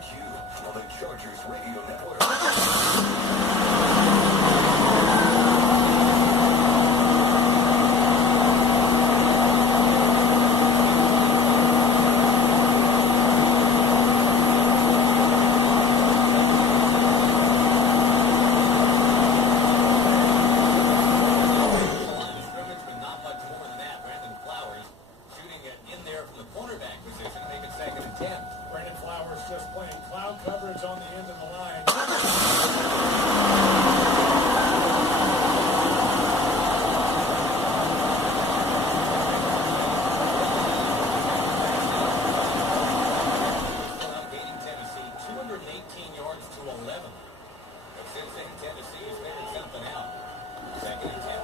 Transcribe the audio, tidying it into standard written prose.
Q on the Chargers Radio Network. Just playing cloud coverage on the end of the line. Beating Tennessee 218 yards to 11. But since then, Tennessee has figured something out. Second and 10.